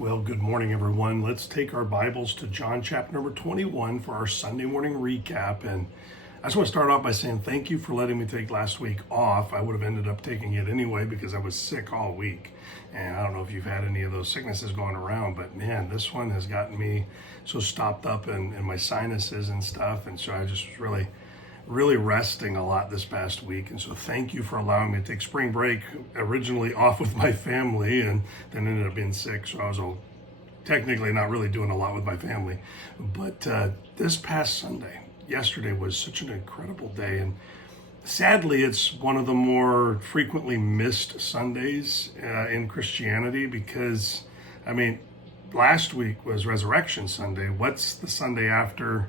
Well, good morning, everyone. Let's take our Bibles to John chapter number 21 for our Sunday morning recap. And I just want to start off by saying thank you for letting me take last week off. I would have ended up taking it anyway because I was sick all week. And I don't know if you've had any of those sicknesses going around, but man, this one has gotten me so stopped up in my sinuses and stuff. And so I just was really resting a lot this past week. And so thank you for allowing me to take spring break, originally off with my family and then ended up being sick. So I was technically not really doing a lot with my family. But this past Sunday, yesterday, was such an incredible day. And sadly, it's one of the more frequently missed Sundays in Christianity because, last week was Resurrection Sunday. What's the Sunday after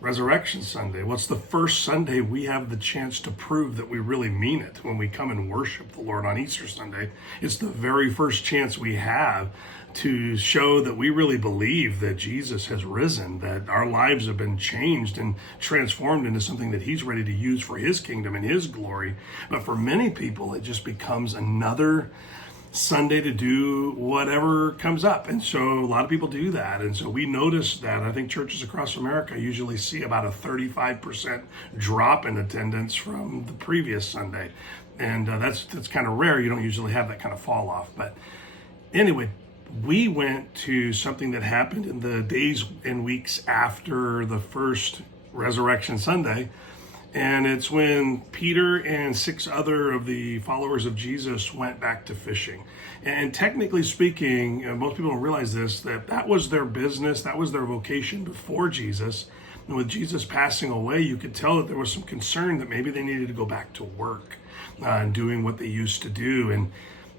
Resurrection Sunday? What's the first Sunday we have the chance to prove that we really mean it when we come and worship the Lord on Easter Sunday? It's the very first chance we have to show that we really believe that Jesus has risen, that our lives have been changed and transformed into something that He's ready to use for His kingdom and His glory. But for many people, it just becomes another Sunday to do whatever comes up. And so a lot of people do that. And so we noticed that. I think churches across America usually see about a 35% drop in attendance from the previous Sunday. And that's kind of rare. You don't usually have that kind of fall off. But anyway, we went to something that happened in the days and weeks after the first Resurrection Sunday. And it's when Peter and 6 other of the followers of Jesus went back to fishing. And technically speaking, most people don't realize this, that was their business, that was their vocation before Jesus. And with Jesus passing away, you could tell that there was some concern that maybe they needed to go back to work and doing what they used to do. And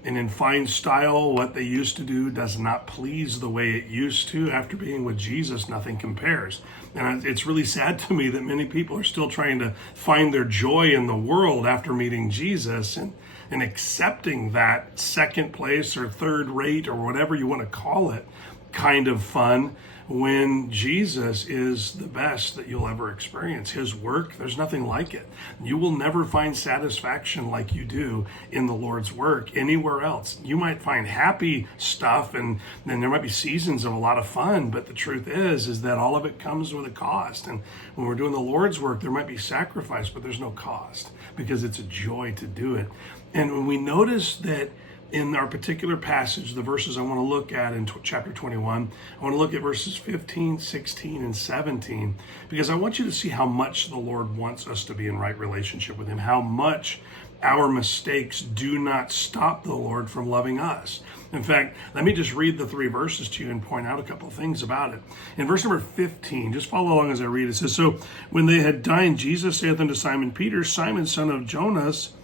in fine style, what they used to do does not please the way it used to. After being with Jesus, nothing compares. And it's really sad to me that many people are still trying to find their joy in the world after meeting Jesus and accepting that second place or third rate or whatever you want to call it kind of fun, when Jesus is the best that you'll ever experience. His work, there's nothing like it. You will never find satisfaction like you do in the Lord's work anywhere else. You might find happy stuff and then there might be seasons of a lot of fun, but the truth is that all of it comes with a cost. And when we're doing the Lord's work, there might be sacrifice, but there's no cost because it's a joy to do it. And when we notice that in our particular passage, the verses I want to look at in chapter 21, I want to look at verses 15, 16, and 17, because I want you to see how much the Lord wants us to be in right relationship with Him, how much our mistakes do not stop the Lord from loving us. In fact, let me just read the 3 verses to you and point out a couple of things about it. In verse number 15, just follow along as I read. It says, "So when they had dined, Jesus saith unto Simon Peter, Simon, son of Jonas,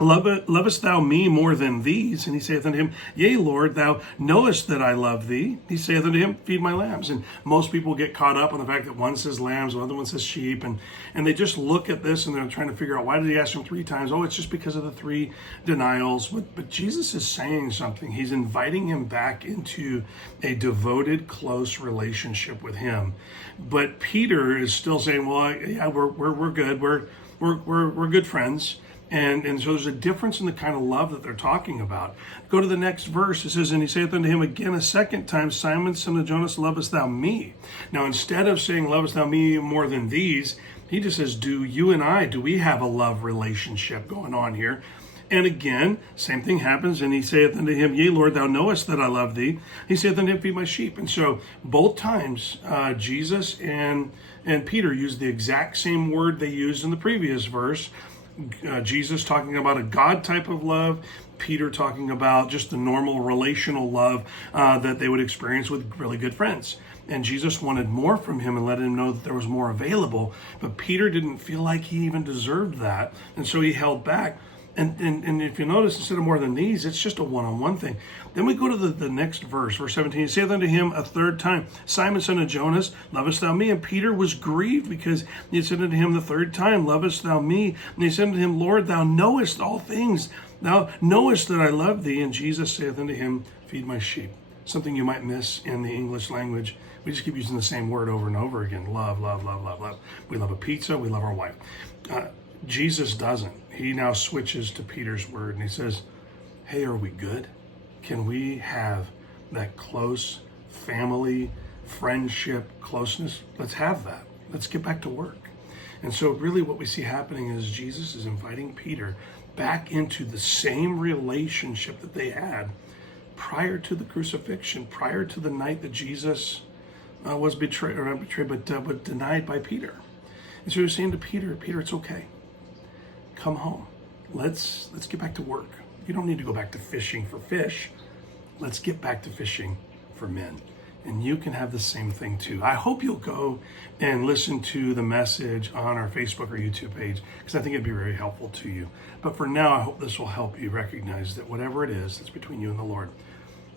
lovest thou me more than these? And he saith unto him, Yea, Lord, thou knowest that I love thee. He saith unto him, Feed my lambs. And most people get caught up on the fact that one says lambs, the other one says sheep, and they just look at this and they're trying to figure out, why did he ask him 3 times? Oh, it's just because of the 3 denials. But Jesus is saying something. He's inviting him back into a devoted, close relationship with him. But Peter is still saying, well, yeah, we're good. We're good friends. And so there's a difference in the kind of love that they're talking about. Go to the next verse. It says, And he saith unto him again a second time, Simon, son of Jonas, lovest thou me? Now, instead of saying, lovest thou me more than these, he just says, do we have a love relationship going on here? And again, same thing happens. And he saith unto him, Yea, Lord, thou knowest that I love thee. He saith unto him, Feed my sheep. And so both times, Jesus and Peter used the exact same word they used in the previous verse. Jesus talking about a God type of love, Peter talking about just the normal relational love that they would experience with really good friends. And Jesus wanted more from him and let him know that there was more available, but Peter didn't feel like he even deserved that, and so he held back. And if you notice, instead of more than these, it's just a one-on-one thing. Then we go to the next verse, verse 17. He saith unto him a third time, Simon, son of Jonas, lovest thou me? And Peter was grieved because he had said unto him the third time, Lovest thou me? And he said unto him, Lord, thou knowest all things. Thou knowest that I love thee. And Jesus saith unto him, Feed my sheep. Something you might miss in the English language. We just keep using the same word over and over again. Love, love, love, love, love. We love a pizza. We love our wife. Jesus doesn't. He now switches to Peter's word and he says, hey, are we good? Can we have that close family, friendship, closeness. Let's have that. Let's get back to work. And so really what we see happening is Jesus is inviting Peter back into the same relationship that they had prior to the crucifixion, prior to the night that Jesus was betrayed, or not betrayed, but denied by Peter. And so he was saying to Peter, Peter, it's okay. Come home. Let's get back to work. You don't need to go back to fishing for fish. Let's get back to fishing for men. And you can have the same thing too. I hope you'll go and listen to the message on our Facebook or YouTube page, because I think it'd be very helpful to you. But for now, I hope this will help you recognize that whatever it is that's between you and the Lord,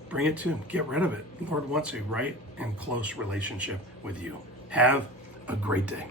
bring it to him. Get rid of it. The Lord wants a right and close relationship with you. Have a great day.